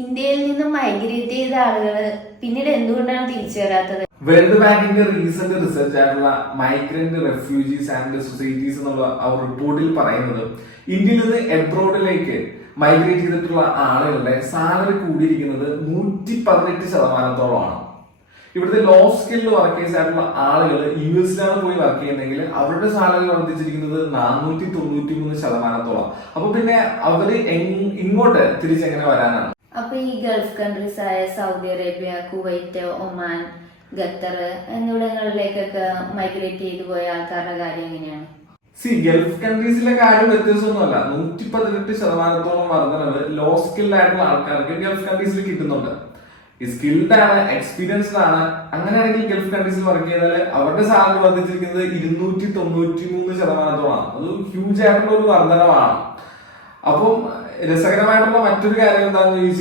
ഇന്ത്യയിൽ നിന്നും മൈഗ്രേറ്റ് ചെയ്ത ആളുകൾ പിന്നീട് എന്തുകൊണ്ടാണ് തിരിച്ചു വരാത്തത്? വേൾഡ് ബാങ്കിന്റെ റീസെന്റ് റിസർച്ച് ആയിട്ടുള്ള മൈഗ്രന്റ് റെഫ്യൂജീസ് ആൻഡ് സൊസൈറ്റീസ് എന്നുള്ള ആ റിപ്പോർട്ടിൽ പറയുന്നത് ഇന്ത്യയിൽ നിന്ന് എബ്രോഡിലേക്ക് മൈഗ്രേറ്റ് ചെയ്തിട്ടുള്ള ആളുകളുടെ സാലറി കൂടിയിരിക്കുന്നത് 118%. ഇവിടുത്തെ ലോ സ്കിൽഡ് വർക്കേഴ്സ് ആയിട്ടുള്ള ആളുകൾ US-ലാണ് പോയി വർക്ക് ചെയ്യുന്നെങ്കിൽ അവരുടെ സാലറി വർദ്ധിച്ചിരിക്കുന്നത് 493%. അപ്പൊ പിന്നെ അവര് ഇങ്ങോട്ട് തിരിച്ചെങ്ങനെ വരാനാണ്? അപ്പൊ ഈ ഗൾഫ് കൺട്രീസ് ആയ Saudi Arabia, Kuwait, Oman, Qatar എന്നിവിടങ്ങളിലേക്കൊക്കെ മൈഗ്രേറ്റ് ചെയ്തു പോയ ആൾക്കാരുടെ കാര്യം എങ്ങനെയാണ്? ഗൾഫ് കൺട്രീസിലെ കാര്യം വ്യത്യാസമൊന്നുമല്ല. 118% വർധനവ് ലോ സ്കിൽഡ് ആയിട്ടുള്ള ആൾക്കാർക്ക് ഗൾഫ് കൺട്രീസിൽ കിട്ടുന്നുണ്ട്. ഈ സ്കിൽഡ് ആണ്, എക്സ്പീരിയൻസ്ഡ് ആണ്. അങ്ങനെയാണെങ്കിൽ ഗൾഫ് കൺട്രീസിൽ വർക്ക് ചെയ്താൽ അവരുടെ സാലറി വർദ്ധിച്ചിരിക്കുന്നത് 293%. അത് ഹ്യൂജ് ആയിട്ടുള്ള ഒരു വർധനവാണ്. അപ്പം രസകരമായിട്ടുള്ള മറ്റൊരു കാര്യം എന്താണെന്ന് ചോദിച്ചാൽ